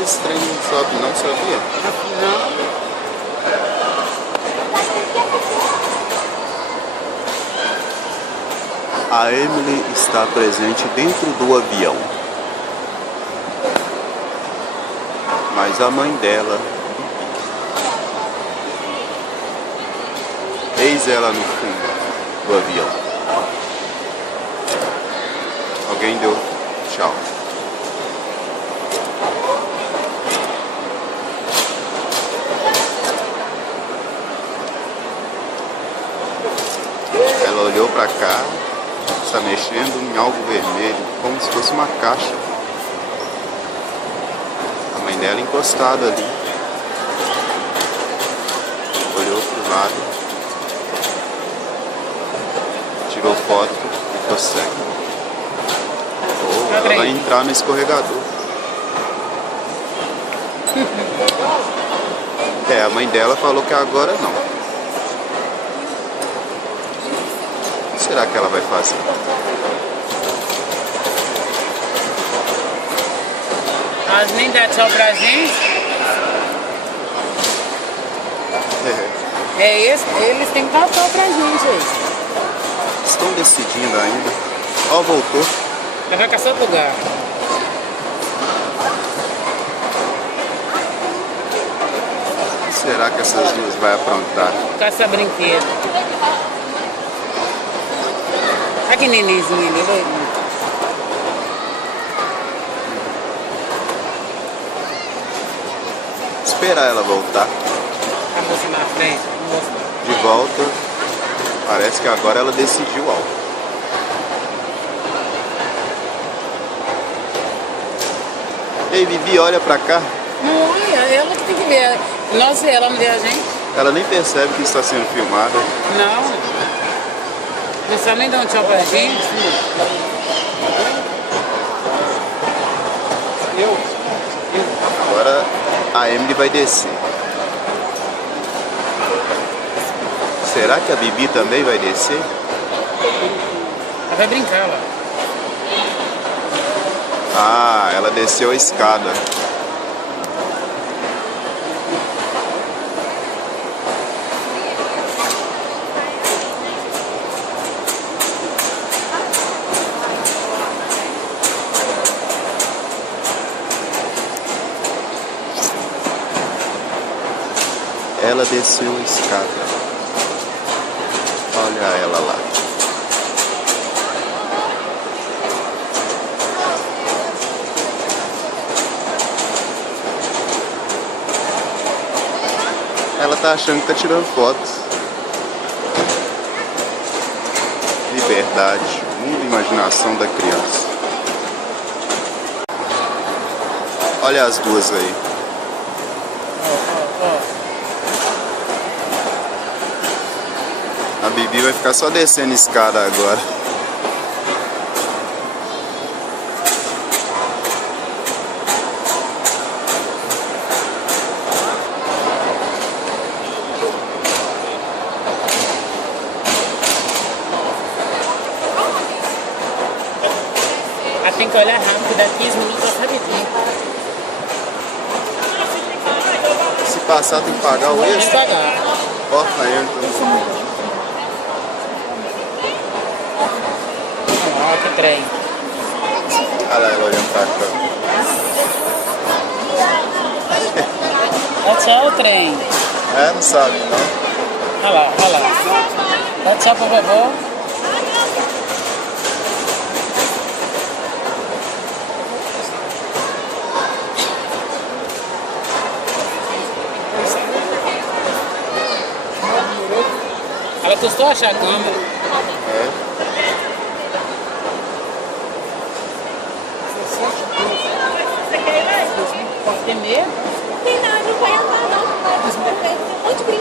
esse trem não sobe, não sabia? Não. A Emily está presente dentro do avião. Mas a mãe dela... Eis ela no fundo do avião. Alguém deu tchau. Ela olhou para cá, está mexendo em algo vermelho, como se fosse uma caixa. A mãe dela encostada ali. Olhou para o lado. Tirou foto e ficou cego. Oh, ela vai entrar no escorregador. A mãe dela falou que agora não. O que será que ela vai fazer? Elas nem dão tchau pra gente. Eles têm que dar tchau pra gente aí. Estão decidindo ainda. Ó, voltou. Ela vai caçar outro lugar. O que será que essas duas vai aprontar? Caça brinquedo. Olha que nenenzinho ali, loirinho. Esperar ela voltar. A moça na frente. De volta. Parece que agora ela decidiu algo. Ei, Vivi, olha pra cá. Não, olha, ela que tem que ver. Nossa, ela não vê a gente. Ela nem percebe que está sendo filmada. Não. Não sabe nem dar um tchau pra gente. Agora a Emily vai descer. Será que a Bibi também vai descer? Ela vai brincar lá. Ah, ela desceu a escada. Ela desceu a escada. Olha ela lá. Ela tá achando que tá tirando fotos. Liberdade, mundo e imaginação da criança. Olha as duas aí. A Bibi vai ficar só descendo escada agora. Ela tem que olhar rápido, daqui 15 minutos ela sabe tudo. Se passar tem que pagar o Tem que extra. pagar. Corta entra. Ó, que trem. Olha lá ela olhando pra cá. Dá tchau, trem. É, não sabe não. Olha lá, olha lá. Dá tchau pra vovó. Ela custou achar a câmera. É. Tem medo? Tem nada, não vai andar não. Tem muito brinquedo.